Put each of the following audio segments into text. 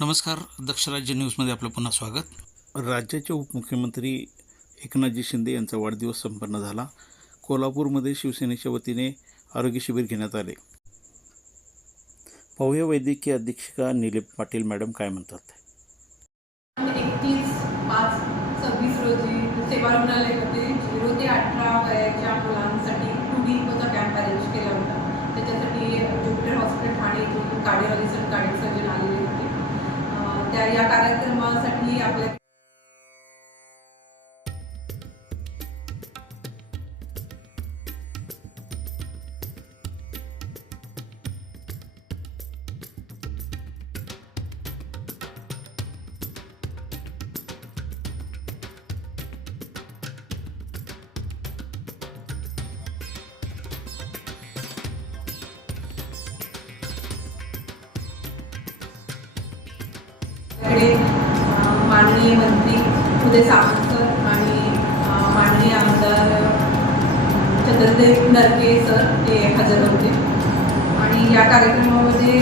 नमस्कार. दक्ष राज्य न्यूजमध्ये आपलं पुन्हा स्वागत. राज्याचे उपमुख्यमंत्री एकनाथजी शिंदे यांचा वाढदिवस संपन्न झाला. कोल्हापूरमध्ये शिवसेनेच्या वतीने आरोग्य शिबिर घेण्यात आले. पाहूया वैद्यकीय अधीक्षिका नीलम पाटील मॅडम काय म्हणतात. 31/5/26 रोजी सेवा रुग्णालयामध्ये 0 ते 18 वयाच्या मुलांसाठी 2D कॅम्प अरेंज केला होता. त्याच्यासाठी ज्युपिटर हॉस्पिटल ठाणे इथून कार्डिओलॉजिस्ट आणि कार्डियक सर्जन आलेले होते. या कार्यक्रमासाठी आपल्या माननीय मंत्री उदय सामंत सर आणि माननीय आमदार चंद्रदेव नरके सर हे हजर होते. आणि या कार्यक्रमामध्ये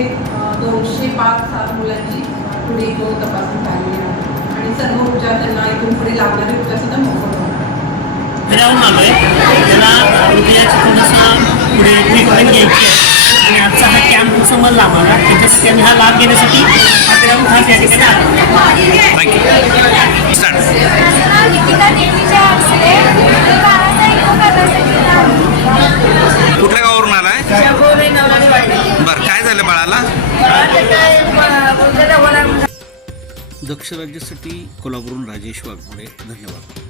205 मुलांची पुढे तपासणी झालेली आहे आणि सर्व उपचार त्यांना इथून पुढे लागणारे उपचार सुद्धा मोफत होणार. फिरावून आलोय त्याला हृदयाची थोडंसं पुढे ट्रीटमेंट घ्यायची आणि आजचा हा कॅम्प समजला आम्हाला. त्याच्यासाठी आम्ही हा लाभ घेण्यासाठी हा फिरावून खास या ठिकाणी आलो. कुठल्या गावावरून आलाय? बरं, काय झालं बाळाला? दक्ष राज्यासाठी कोल्हापूरहून राजेश वाघमोडे. धन्यवाद.